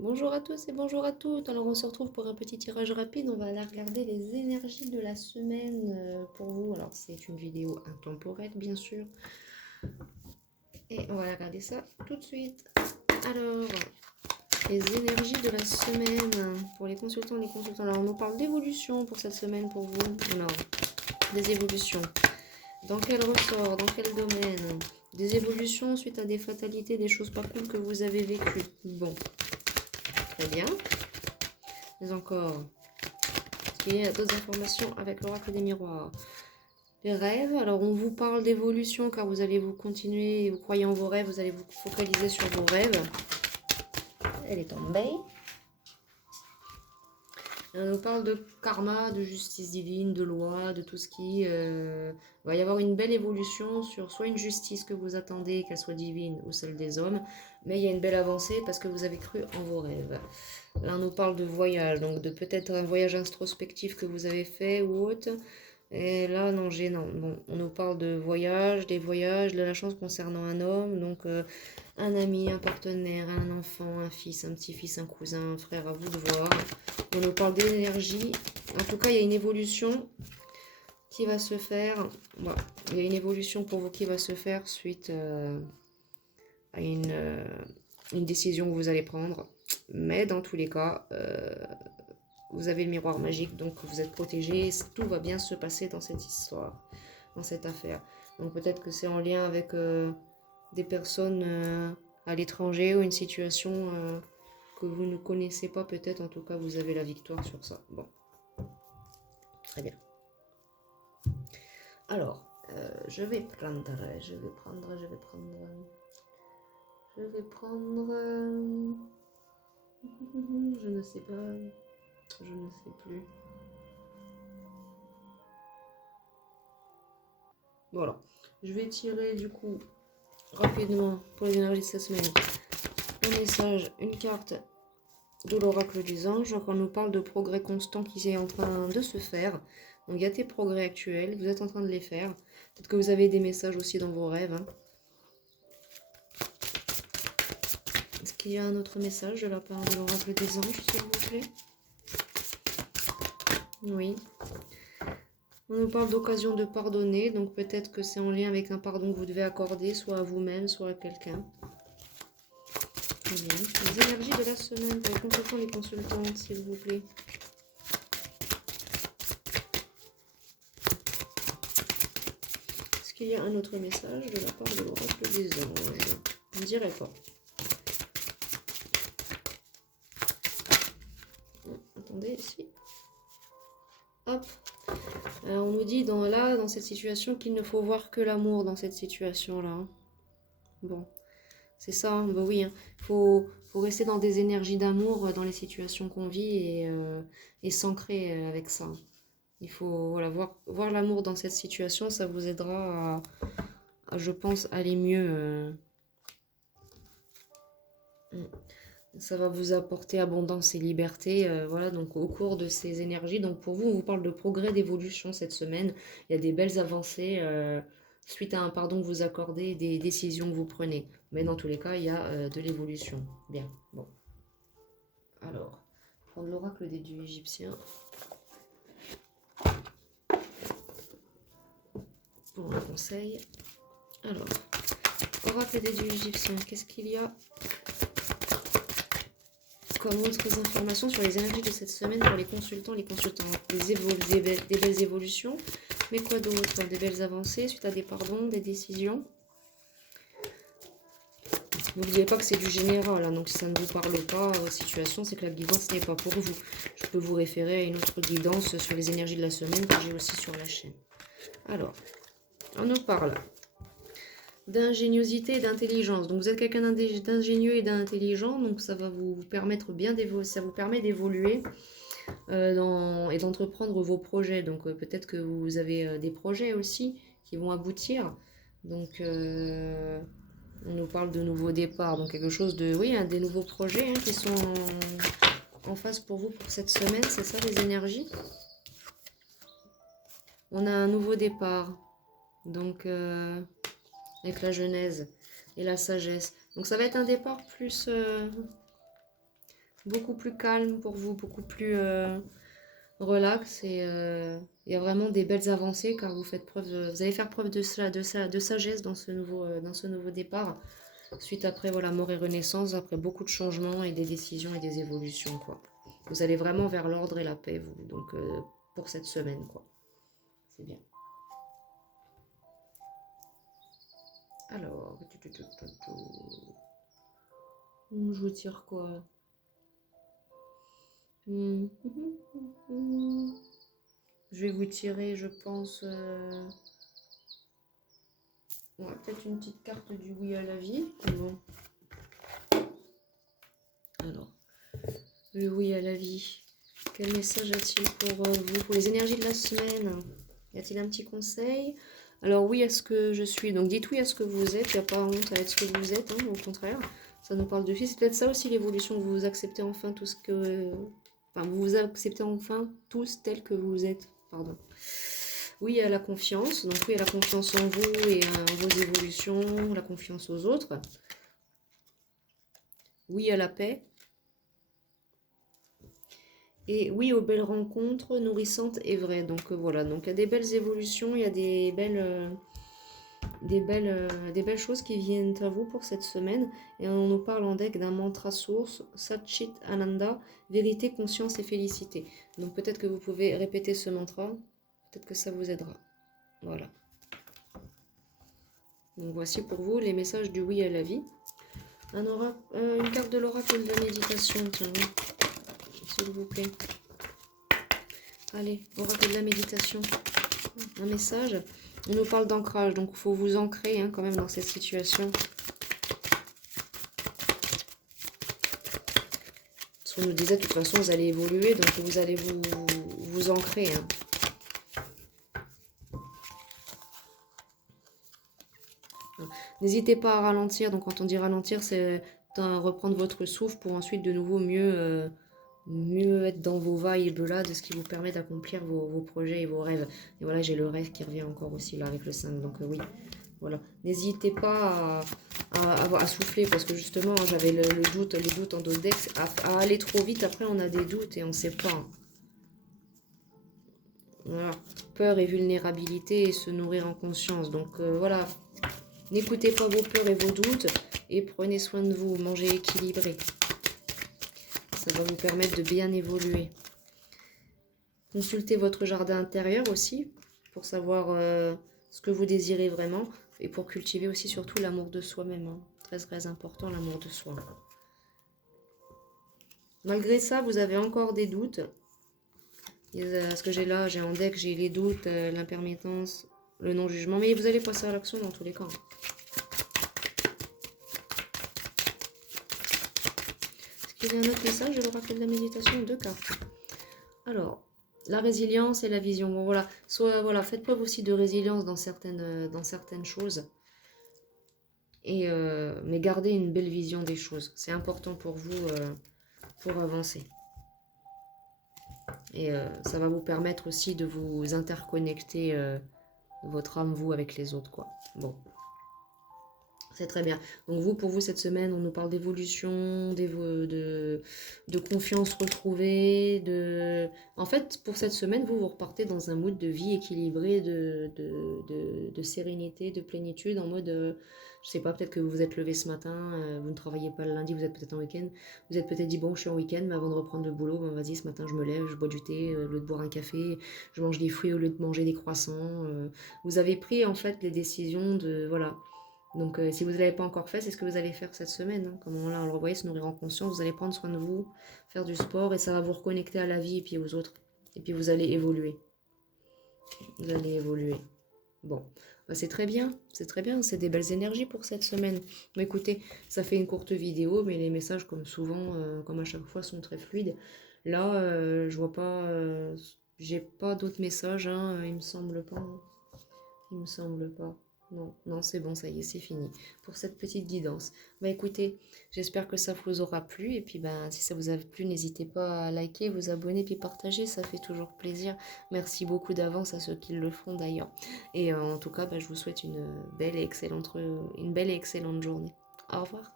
Bonjour à tous et bonjour à toutes. Alors on se retrouve pour un petit tirage rapide. On va aller regarder les énergies de la semaine pour vous. Alors c'est une vidéo intemporelle bien sûr. Et on va regarder ça tout de suite. Alors, les énergies de la semaine pour les consultants et les consultants. Alors on nous parle d'évolution pour cette semaine pour vous. Alors, des évolutions. Dans quel ressort, dans quel domaine? Des évolutions suite à des fatalités, des choses pas cool que vous avez vécues. Bon, très bien. Mais encore, il y a d'autres informations avec l'oracle des miroirs. Les rêves, alors on vous parle d'évolution car vous allez vous continuer, vous croyez en vos rêves, vous allez vous focaliser sur vos rêves. Elle est tombée. On nous parle de karma, de justice divine, de loi, de tout ce qui... va y avoir une belle évolution sur soit une justice que vous attendez, qu'elle soit divine ou celle des hommes, mais il y a une belle avancée parce que vous avez cru en vos rêves. Là on nous parle de voyage, donc de peut-être un voyage introspectif que vous avez fait ou autre. Et là, non, gênant. Bon, on nous parle de voyage, des voyages, de la chance concernant un homme, donc un ami, un partenaire, un enfant, un fils, un petit-fils, un cousin, un frère, à vous de voir. On nous parle d'énergie. En tout cas, il y a une évolution qui va se faire. Voilà. Il y a une évolution pour vous qui va se faire suite à une décision que vous allez prendre. Mais dans tous les cas, vous avez le miroir magique, donc vous êtes protégé, tout va bien se passer dans cette histoire, dans cette affaire. Donc peut-être que c'est en lien avec des personnes à l'étranger ou une situation que vous ne connaissez pas peut-être, en tout cas vous avez la victoire sur ça. Bon, très bien. Alors, je vais prendre, je ne sais pas, je ne sais plus. Voilà, je vais tirer du coup rapidement pour les énergies de cette semaine un message, une carte de l'oracle des anges. Donc on nous parle de progrès constant qui est en train de se faire. Donc il y a des progrès actuels, vous êtes en train de les faire. Peut-être que vous avez des messages aussi dans vos rêves. Est-ce qu'il y a un autre message de la part de l'oracle des anges, s'il vous plaît? Oui. On nous parle d'occasion de pardonner, donc peut-être que c'est en lien avec un pardon que vous devez accorder, soit à vous-même, soit à quelqu'un. Très bien. Les énergies de la semaine pour les consultants et les consultantes, s'il vous plaît. Est-ce qu'il y a un autre message de la part de l'oracle des anges? Je ne dirais pas. Attendez, ici. Hop. On nous dit dans cette situation qu'il ne faut voir que l'amour dans cette situation-là. Bon, c'est ça, hein. Bah oui, hein. Faut rester dans des énergies d'amour dans les situations qu'on vit et s'ancrer avec ça. Il faut voilà, voir l'amour dans cette situation, ça vous aidera à, je pense, aller mieux. Ça va vous apporter abondance et liberté, voilà, donc au cours de ces énergies. Donc pour vous, on vous parle de progrès, d'évolution cette semaine. Il y a des belles avancées suite à un pardon que vous accordez, des décisions que vous prenez. Mais dans tous les cas, il y a de l'évolution. Bien, bon. Alors, prendre l'oracle des dieux égyptiens. Pour un conseil. Alors, oracle des dieux égyptiens, qu'est-ce qu'il y a comme autres informations sur les énergies de cette semaine pour les consultants, les consultantes? Des belles évolutions, mais quoi d'autre? Des belles avancées suite à des pardons, des décisions. N'oubliez pas que c'est du général, hein, donc si ça ne vous parle pas, votre situation, c'est que la guidance n'est pas pour vous. Je peux vous référer à une autre guidance sur les énergies de la semaine que j'ai aussi sur la chaîne. Alors, on nous parle d'ingéniosité et d'intelligence. Donc vous êtes quelqu'un d'ingénieux et d'intelligent, donc ça va vous permettre ça vous permet d'évoluer et d'entreprendre vos projets. Donc peut-être que vous avez des projets aussi qui vont aboutir. Donc on nous parle de nouveaux départs, donc quelque chose de, oui, des nouveaux projets qui sont en face pour vous pour cette semaine, c'est ça les énergies. On a un nouveau départ, donc avec la genèse et la sagesse. Donc ça va être un départ plus beaucoup plus calme pour vous, beaucoup plus relax et il y a vraiment des belles avancées car vous allez faire preuve de sagesse dans ce nouveau départ. Suite après, voilà, mort et renaissance, après beaucoup de changements et des décisions et des évolutions, quoi. Vous allez vraiment vers l'ordre et la paix, vous, donc pour cette semaine, quoi. C'est bien. Alors, je vous tire quoi? Je vais vous tirer, je pense, ouais, peut-être une petite carte du oui à la vie. Bon. Alors, le oui à la vie. Quel message a-t-il pour vous, pour les énergies de la semaine? Y a-t-il un petit conseil? Alors oui à ce que je suis. Donc dites oui à ce que vous êtes. Il n'y a pas honte à être ce que vous êtes, hein, au contraire. Ça nous parle de vie. C'est peut-être ça aussi l'évolution. Vous acceptez enfin tout ce que... Enfin, vous vous acceptez enfin tous tels que vous êtes. Pardon. Oui à la confiance. Donc oui à la confiance en vous et en vos évolutions. La confiance aux autres. Oui à la paix. Et oui aux belles rencontres nourrissantes et vraies. Donc voilà, donc il y a des belles évolutions, il y a des belles choses qui viennent à vous pour cette semaine. Et on nous parle en deck d'un mantra source, Satchit Ananda, vérité, conscience et félicité. Donc peut-être que vous pouvez répéter ce mantra, peut-être que ça vous aidera. Voilà. Donc voici pour vous les messages du oui à la vie. Une carte de l'oracle de la méditation, tiens, s'il vous plaît. Allez, oracle de la méditation. Un message. On nous parle d'ancrage, donc il faut vous ancrer quand même dans cette situation. Parce qu'on nous disait, de toute façon, vous allez évoluer, donc vous allez vous ancrer. N'hésitez pas à ralentir. Donc quand on dit ralentir, c'est reprendre votre souffle pour ensuite de nouveau mieux être dans vos vibes là, de ce qui vous permet d'accomplir vos projets et vos rêves. Et voilà, j'ai le rêve qui revient encore aussi là avec le 5. Donc oui, voilà. N'hésitez pas à souffler parce que justement, j'avais le doute en Dodex. À aller trop vite, après on a des doutes et on ne sait pas. Voilà. Peur et vulnérabilité et se nourrir en conscience. Donc voilà, n'écoutez pas vos peurs et vos doutes et prenez soin de vous, mangez équilibré. Ça va vous permettre de bien évoluer. Consultez votre jardin intérieur aussi pour savoir ce que vous désirez vraiment et pour cultiver aussi surtout l'amour de soi-même. Très très important, l'amour de soi. Malgré ça, vous avez encore des doutes. Ce que j'ai là, j'ai en deck, j'ai les doutes, l'imperméance, le non-jugement. Mais vous allez passer à l'action dans tous les cas. Est-ce qu'il y a un autre message? Je vous rappelle de la méditation, 2 cartes. Alors, la résilience et la vision. Bon, voilà. Voilà, faites preuve aussi de résilience dans certaines choses. Mais gardez une belle vision des choses. C'est important pour vous pour avancer. Et ça va vous permettre aussi de vous interconnecter votre âme, vous, avec les autres, quoi. Bon. C'est très bien. Donc vous, pour vous, cette semaine, on nous parle d'évolution, de confiance retrouvée. En fait, pour cette semaine, vous repartez dans un mood de vie équilibré, de sérénité, de plénitude, en mode, je sais pas, peut-être que vous vous êtes levé ce matin, vous ne travaillez pas le lundi, vous êtes peut-être en week-end. Vous êtes peut-être dit, bon, je suis en week-end, mais avant de reprendre le boulot, ben, vas-y, ce matin, je me lève, je bois du thé, au lieu de boire un café, je mange des fruits au lieu de manger des croissants. Vous avez pris, en fait, les décisions de, voilà. Donc si vous ne l'avez pas encore fait, c'est ce que vous allez faire cette semaine. Comme on le revoyait, se nourrir en conscience, vous allez prendre soin de vous, faire du sport et ça va vous reconnecter à la vie et puis aux autres. Et puis vous allez évoluer. Vous allez évoluer. Bon, bah, c'est très bien, c'est des belles énergies pour cette semaine. Bon, écoutez, ça fait une courte vidéo, mais les messages, comme souvent, comme à chaque fois, sont très fluides. Là, je vois pas, j'ai pas d'autres messages, il me semble pas. Il me semble pas. Non, non, c'est bon, ça y est, c'est fini pour cette petite guidance. Bah écoutez, j'espère que ça vous aura plu. Et puis ben, si ça vous a plu, n'hésitez pas à liker, vous abonner, puis partager, ça fait toujours plaisir. Merci beaucoup d'avance à ceux qui le font d'ailleurs. Et en tout cas, bah, je vous souhaite une belle et excellente journée. Au revoir.